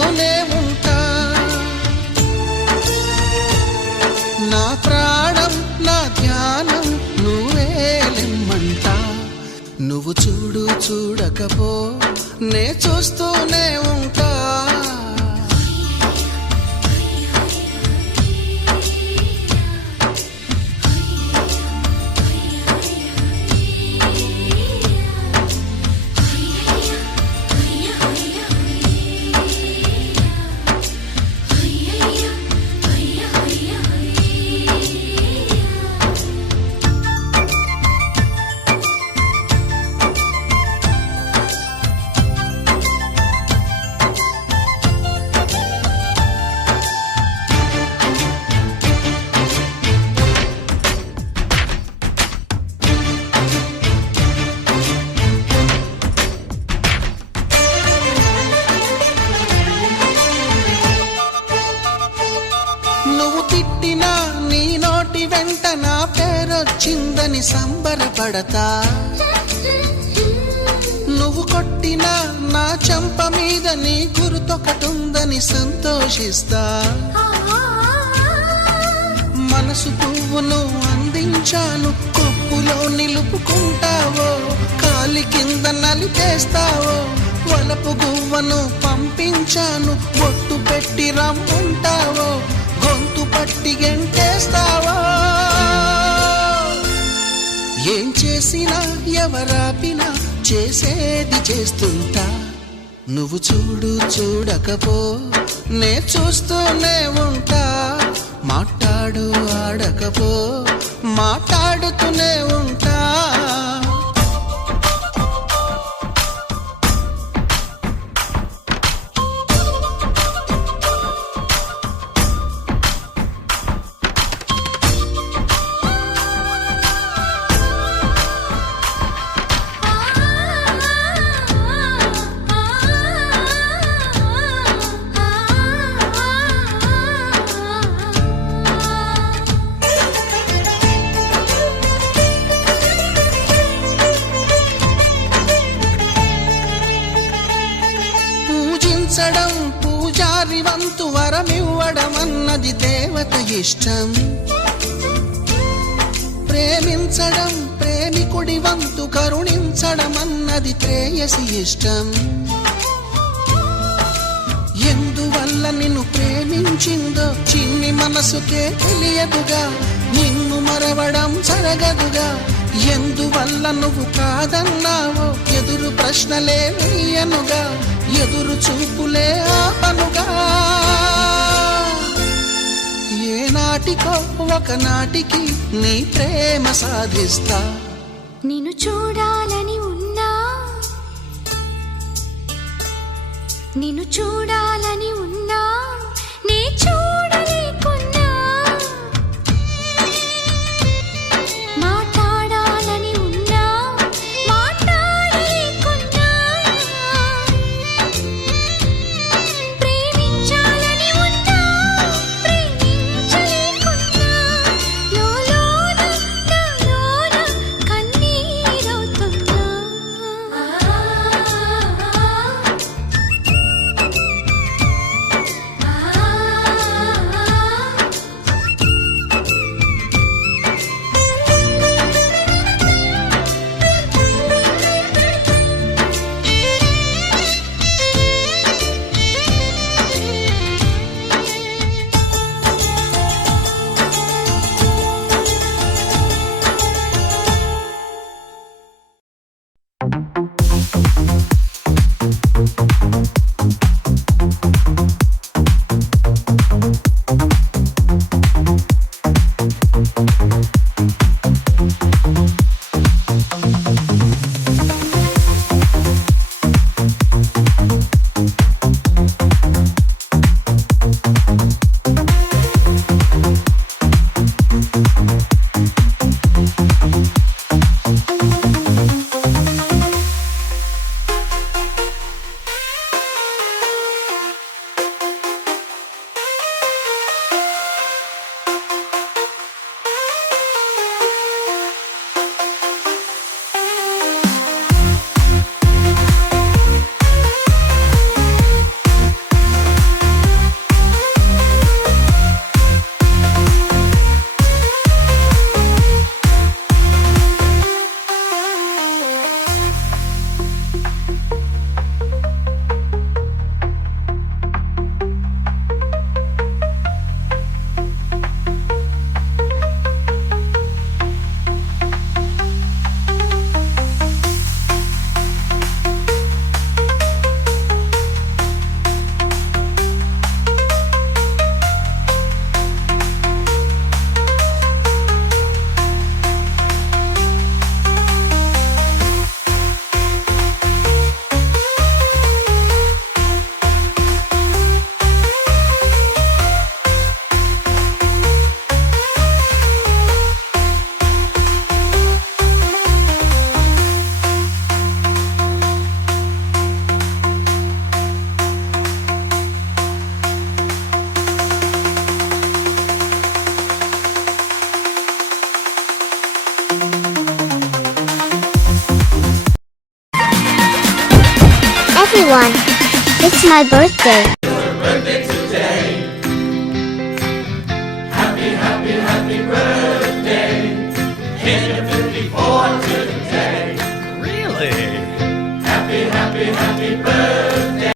చూస్తూనే ఉంటా. నా ప్రాణం నా ధ్యానం నువ్వేలెమ్మంటా. నువ్వు చూడు చూడకపో నే చూస్తూనే ఉంటా. నువ్వు తిట్టినా నీ నోటి వెంట నా పేరొచ్చిందని సంబరపడతా. నువ్వు కొట్టినా నా చెంప మీద నీ గుర్తొకటుందని సంతోషిస్తా. మనసు పువ్వును అందించాను కొప్పులో నిలుపుకుంటావో, కాలి కింద నలిపేస్తావో. వలపు గువ్వను పంపించాను బొట్టు పెట్టి రమ్ముంటావో, గొంతు పట్టి గెంటేస్తావో. ఏం చేసినా ఎవరాపినా చేసేది చేస్తుంటా. నువ్వు చూడు చూడకపో నే చూస్తూనే ఉంటా. మాట్లాడు ఆడకపో మాట్లాడుతూనే ఉంటా. పూజించడం పూజారి వంతు వరమివ్వడం అన్నది దేవత ఇష్టం. ప్రేమించడం ప్రేమికుడి వంతు కరుణించడం అన్నది ప్రేయసి ఇష్టం. ఎందువల్ల నిన్ను ప్రేమించిందో చిన్ని మనసుకే తెలియదుగా, నిన్ను మరవడం జరగదుగా. ఎందువల్ల నువ్వు కాదన్నావో ఎదురు ప్రశ్నలే వేయనుగా, ఎదురు చూపులే ఆపనుగా. ఏనాటికో ఒకనాటికి నీ ప్రేమ సాధిస్తా. నిన్ను చూడాలని ఉన్నా, నిన్ను చూడాలని ఉన్నా, నే చూడలేకున్నా. మాట్లాడాలని ఉన్నా, మాట్లాడలేకున్నా. ప్రేమించాలని ఉన్నా, ప్రేమించలేకున్నా. లోలోన నాలోన కన్నీరవుతున్నా. everyone. It's my birthday. Really? Happy birthday.